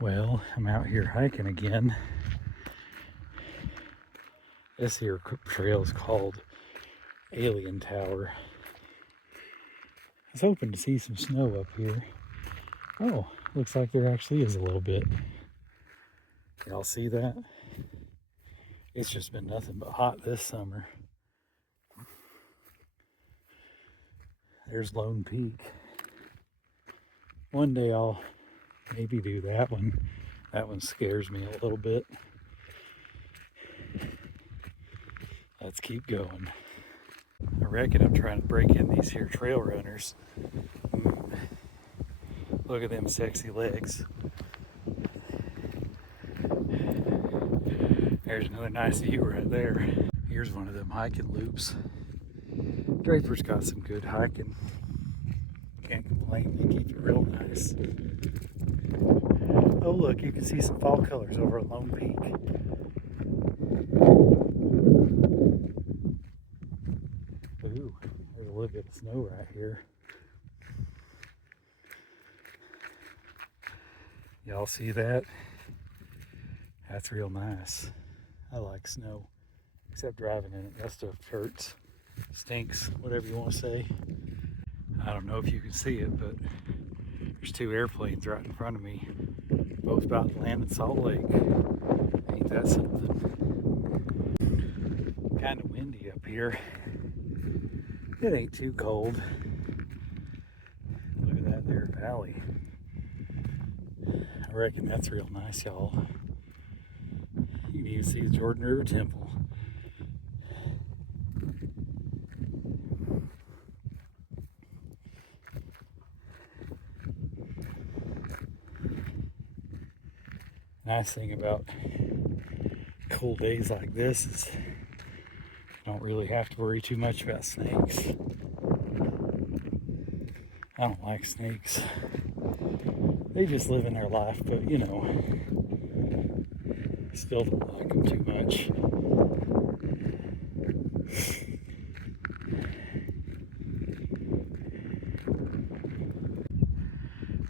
Well, I'm out here hiking again. This here trail is called Alien Tower. I was hoping to see some snow up here. Oh, looks like there actually is a little bit. Y'all see that? It's just been nothing but hot this summer. There's Lone Peak. One day I'll maybe do that one. That one scares me a little bit. Let's keep going. I reckon I'm trying to break in these here trail runners. Look at them sexy legs. There's another nice view right there. Here's one of them hiking loops. Draper's got some good hiking. Can't complain, they keep it real nice. Oh look, you can see some fall colors over at Lone Peak. Ooh, there's a little bit of snow right here. Y'all see that? That's real nice. I like snow, except driving in it. That stuff hurts, stinks, whatever you want to say. I don't know if you can see it, but there's two airplanes right in front of me, both about to land in Salt Lake. Ain't that something? Kind of windy up here. It ain't too cold. Look at that there valley. I reckon that's real nice, y'all. You can even see the Jordan River Temple. Nice thing about cool days like this is you don't really have to worry too much about snakes. I don't like snakes. They just live in their life, but you know, still don't like them too much.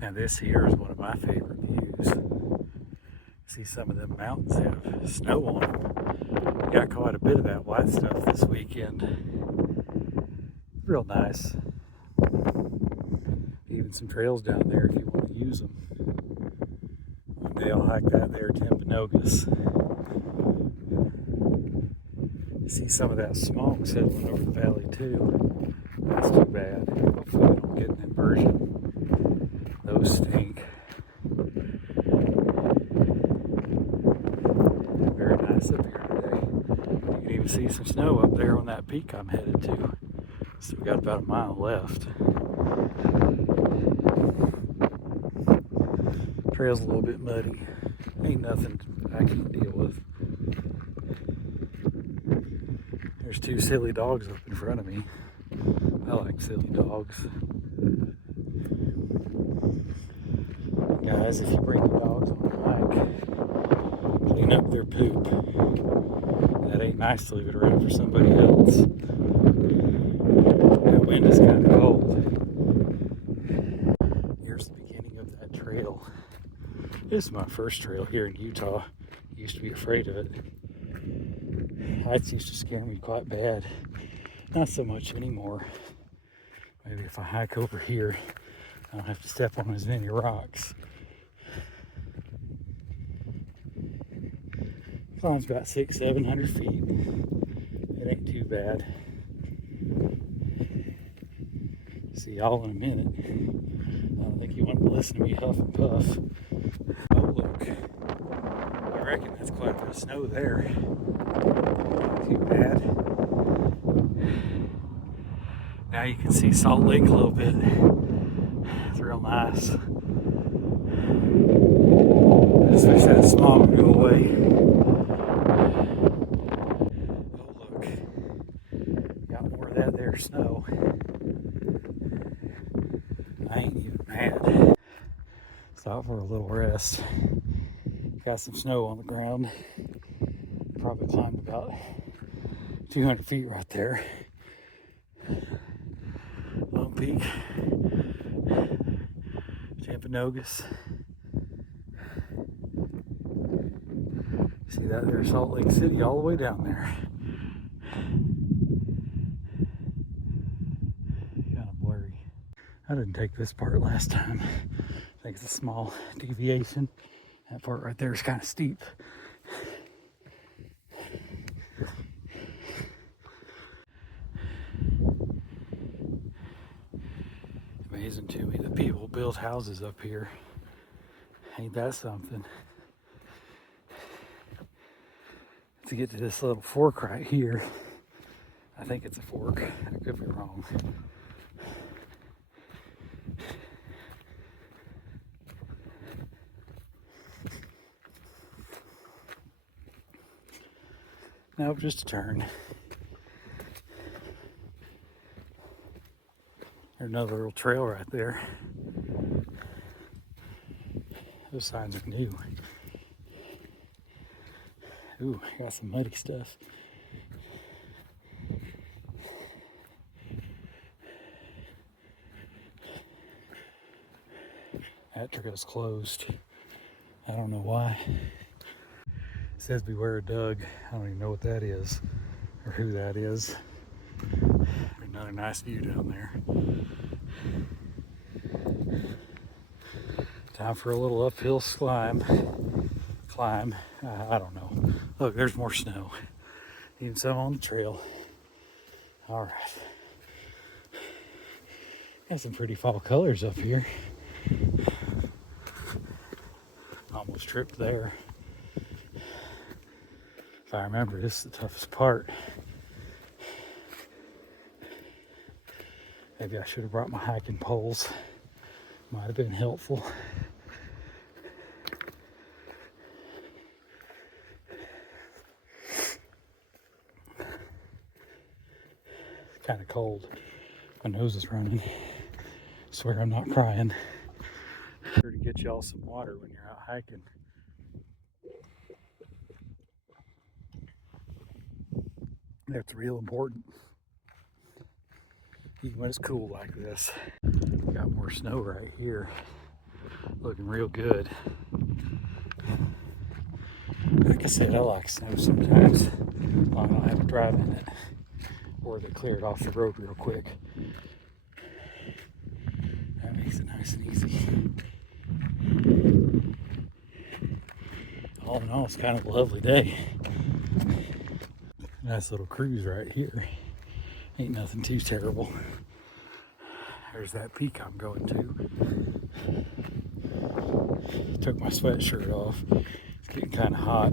Now this here is one of my favorite views. See some of them mountains have snow on them. We got quite a bit of that white stuff this weekend. Real nice. Even some trails down there if you want to use them. One day I'll hike that there Timpanogos. You see some of that smog settling over the valley too. That's too bad. Hopefully I don't get an inversion. Those stink. Very nice up here today. You can even see some snow up there on that peak I'm headed to. So we got about a mile left. Trail's a little bit muddy. Ain't nothing I can't deal with. There's two silly dogs up in front of me. I like silly dogs. Guys, if you bring the dogs on a hike, clean up their poop. That ain't nice to leave it around for somebody else. That wind is kind of cold. Here's the beginning of that trail. This is my first trail here in Utah. I used to be afraid of it. Heights used to scare me quite bad. Not so much anymore. Maybe if I hike over here, I don't have to step on as many rocks. Climb's about 600-700 feet. It ain't too bad. See y'all in a minute. I don't think you want to listen to me huff and puff. Oh look, I reckon that's quite a bit of snow there. Not too bad. Now you can see Salt Lake a little bit. It's real nice. I just wish that smog would go away. Oh look, got more of that there snow. I ain't even mad. Stop for a little rest. Got some snow on the ground. Probably climbed about 200 feet right there. Lone Peak, Timpanogos. See that there, Salt Lake City, all the way down there. Kind of blurry. I didn't take this part last time. I think it's a small deviation. That part right there is kind of steep. Amazing to me that people build houses up here. Ain't that something? To get to this little fork right here, I think it's a fork. I could be wrong. Nope, just a turn. There's another little trail right there. Those signs are new. Ooh, got some muddy stuff. That trail's closed. I don't know why. It says beware of Doug. I don't even know what that is or who that is. Another nice view down there. Time for a little uphill climb. I don't know. Look, there's more snow. Even some on the trail. All right. Got some pretty fall colors up here. Almost tripped there. If I remember, this is the toughest part. Maybe I should have brought my hiking poles. Might have been helpful. It's kind of cold. My nose is running. Swear I'm not crying. Sure to get y'all some water when you're out hiking. That's real important. Even when it's cool like this. Got more snow right here. Looking real good. Like I said, I like snow sometimes. As long as I don't have to drive in it. Or they clear it off the road real quick. That makes it nice and easy. All in all, it's kind of a lovely day. Nice little cruise right here. Ain't nothing too terrible. There's that peak I'm going to. Took my sweatshirt off. It's getting kind of hot.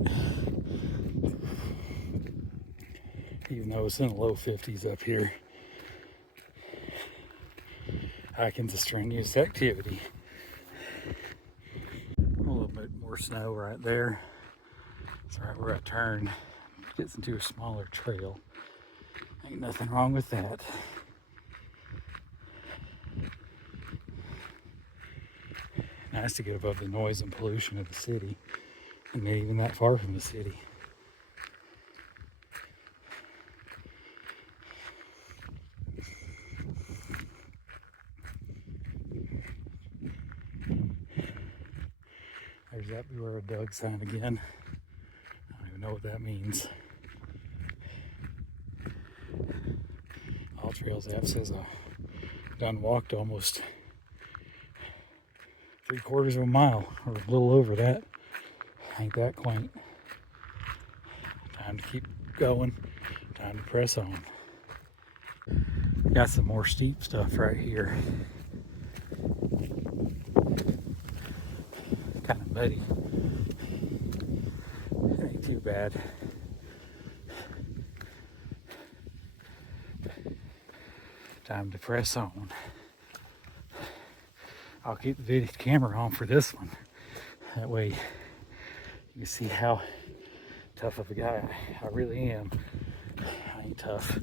Even though it's in the low 50s up here. Hiking's a strenuous activity. A little bit more snow right there. It's right where I turn. Gets into a smaller trail. Ain't nothing wrong with that. Nice to get above the noise and pollution of the city. And not even that far from the city. There's that beware of Doug sign again. I don't even know what that means. All Trails app says I've done walked almost 3/4 of a mile, or a little over that. Ain't that quaint. Time to keep going. Time to press on. Got some more steep stuff right here. Kind of muddy. It ain't too bad. Time to press on. I'll keep the video camera on for this one. That way you can see how tough of a guy I really am. I ain't tough.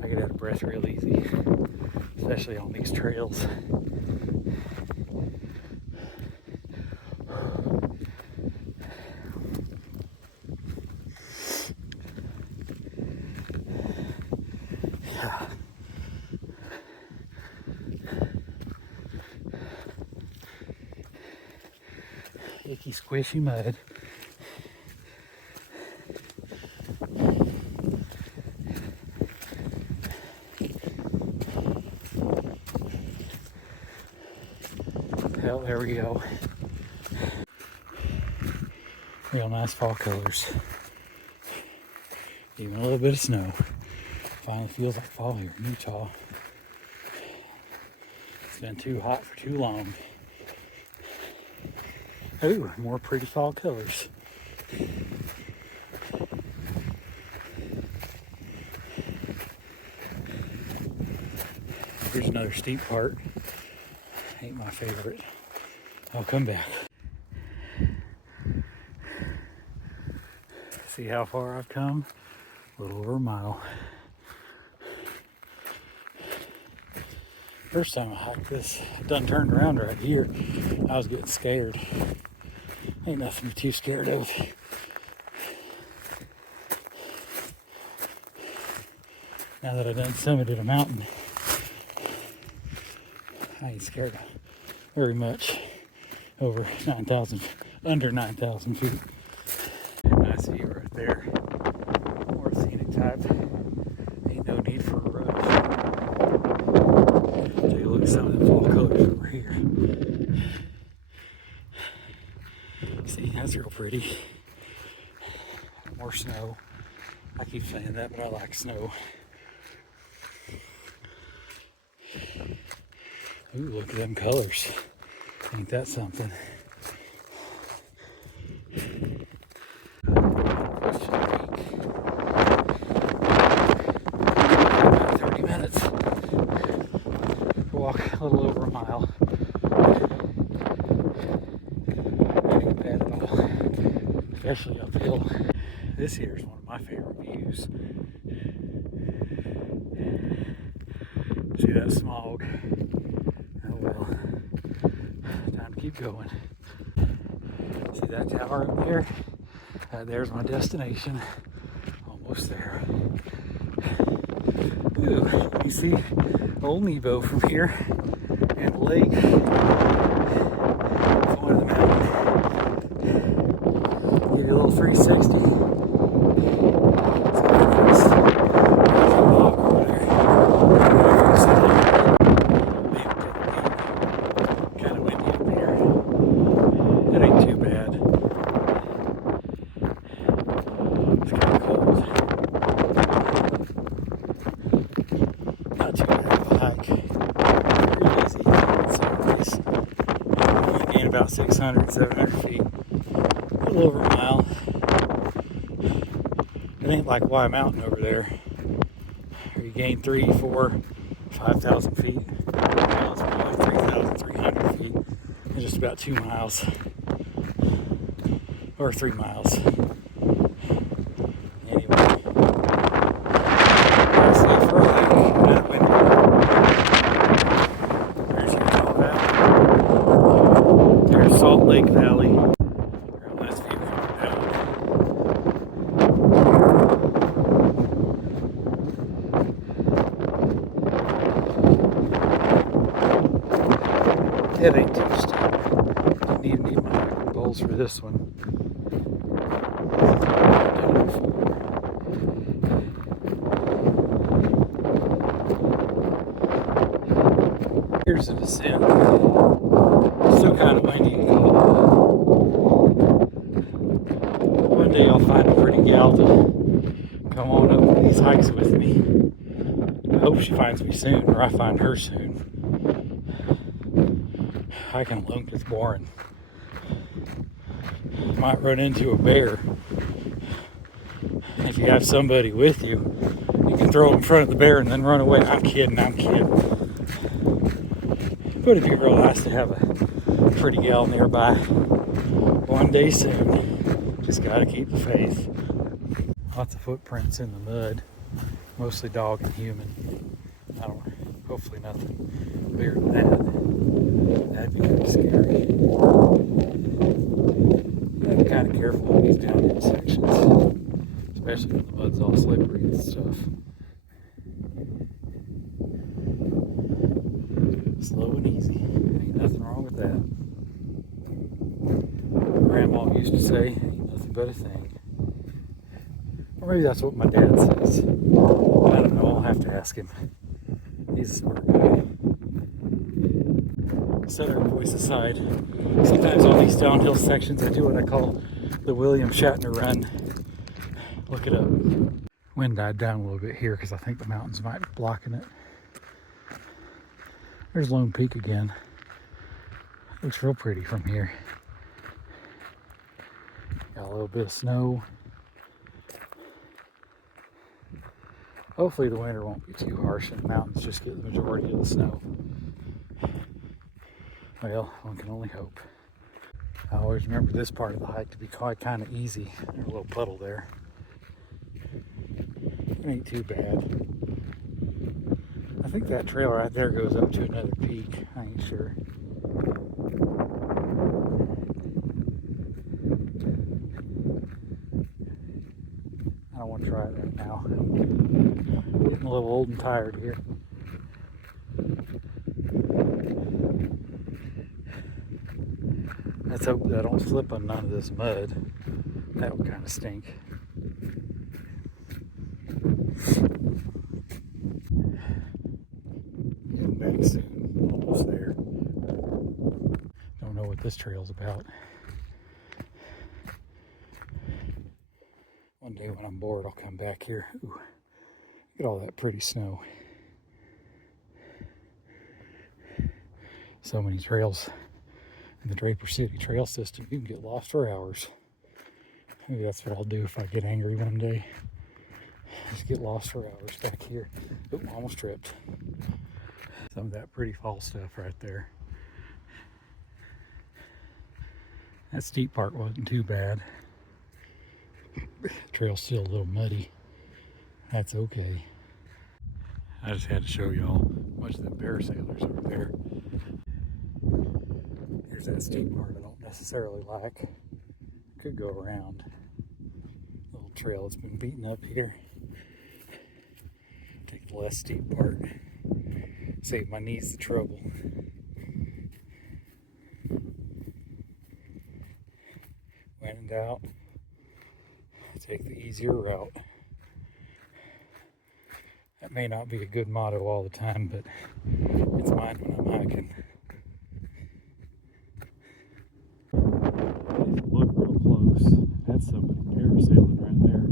I get out of breath real easy, especially on these trails. Yeah. icky, squishy mud. Hell, there we go. Real nice fall colors. Even a little bit of snow. Finally feels like fall here in Utah. It's been too hot for too long. Ooh, more pretty fall colors. Here's another steep part. Ain't my favorite. I'll come back. See how far I've come? A little over a mile. First time I hiked this, I done turned around right here. I was getting scared. Ain't nothing to be too scared of. Now that I done summited a mountain, I ain't scared very much. Over 9,000, under 9,000 feet. Nice view right there. More scenic type. Ain't no need for a rush. Take a look at some of the fall colors over here. See, that's real pretty. More snow. I keep saying that, but I like snow. Ooh, look at them colors. Ain't that something? About 30 minutes. Walk a little over a mile. Ain't bad at all, especially uphill. This here is one of my favorite views. See that smog? Oh well. Time to keep going. See that tower up there? There's my destination. Almost there. Ooh, you see Old Nebo from here and the lake. Going to the mountain. Give you a little 360. Kind of windy up here. It ain't too bad. It's kind of cold. Not too bad of a hike. Pretty easy. It's only gained about 600, 700 feet. A little over a mile. It ain't like Y Mountain over there. You gain 3, 4, 5,000 feet. Well, it's more like 3,300 feet. In just about 2 miles. Or 3 miles. Anyway. That's it for a hike. That window. There's Utah Valley. There's Salt Lake Valley. Real nice view from the mountain. It ain't too steep. Didn't even need my bowls for this one. Here's the descent. Still kind of windy and cold. One day I'll find a pretty gal to come on up these hikes with me. I hope she finds me soon, or I find her soon. Hiking alone gets boring. You might run into a bear. If you have somebody with you, you can throw it in front of the bear and then run away. I'm kidding. But it'd be real nice to have a pretty gal nearby. One day soon. Just gotta keep the faith. Lots of footprints in the mud. Mostly dog and human. I don't know. Hopefully nothing bigger than that. That'd be kind of scary. Gotta be kind of careful on these downhill sections. Especially when the mud's all slippery and stuff. Slow and easy. Ain't nothing wrong with that. grandma used to say, ain't nothing but a thing. Or maybe that's what my dad says. I don't know, I'll have to ask him. He's a smart guy. Set our voice aside. Sometimes on these downhill sections I do what I call the William Shatner run. Look it up. Wind died down a little bit here because I think the mountains might be blocking it. There's Lone Peak again. Looks real pretty from here. Got a little bit of snow. Hopefully the winter won't be too harsh and the mountains just get the majority of the snow. Well, one can only hope. I always remember this part of the hike to be quite kind of easy. There's a little puddle there. It ain't too bad. I think that trail right there goes up to another peak. I ain't sure. I don't want to try it right now. I'm getting a little old and tired here. Let's hope that I don't slip on none of this mud. That would kind of stink. Getting back soon. Almost there. Don't know what this trail's about. One day when I'm bored, I'll come back here. Ooh, look at all that pretty snow. So many trails in the Draper City trail system. You can get lost for hours. Maybe that's what I'll do if I get angry one day. Just get lost for hours back here. Oh, almost tripped. Some of that pretty fall stuff right there. That steep part wasn't too bad. The trail's still a little muddy. That's okay. I just had to show y'all much of the parasailers over there. Here's that steep part I don't necessarily like. Could go around. Little trail that's been beaten up here. Take the less steep part. Save my knees the trouble. When in doubt, take the easier route. That may not be a good motto all the time, but it's mine when I'm hiking. If you look real close, that's somebody parasailing right there.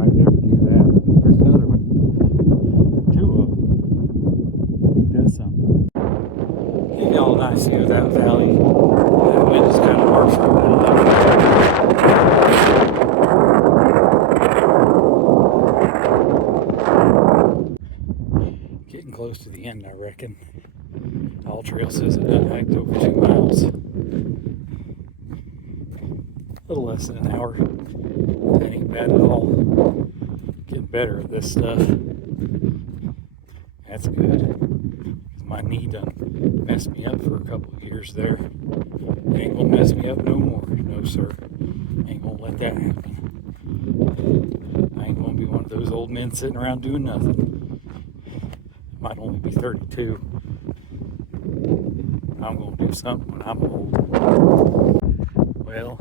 I could never do that. There's another one. Two of them. I think that's something. Give y'all a nice view of that valley. That wind is kind of harsh right now. Getting close to the end, I reckon. All Trail says it done hiked over 2 miles. A little less than an hour. That ain't bad at all. Getting better at this stuff. That's good. My knee done messed me up for a couple of years there. It ain't gonna mess me up no more. No, sir. Ain't gonna let that happen. I ain't gonna be one of those old men sitting around doing nothing. Might only be 32. I'm gonna do something when I'm old. Well,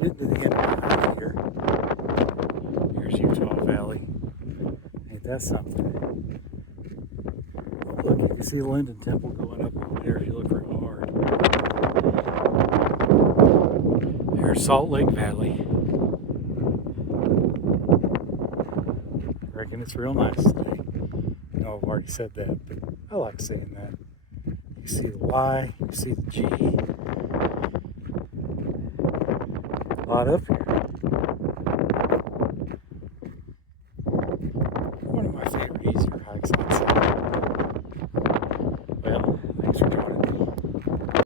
getting to the end of the hike here. Here's Utah Valley. Ain't that something? Oh, look, you can see the Linden Temple going up over there if you look real hard. There's Salt Lake Valley. I reckon it's real nice today. I know I've already said that, but I like saying that. You see the Y, you see the G. A lot up here.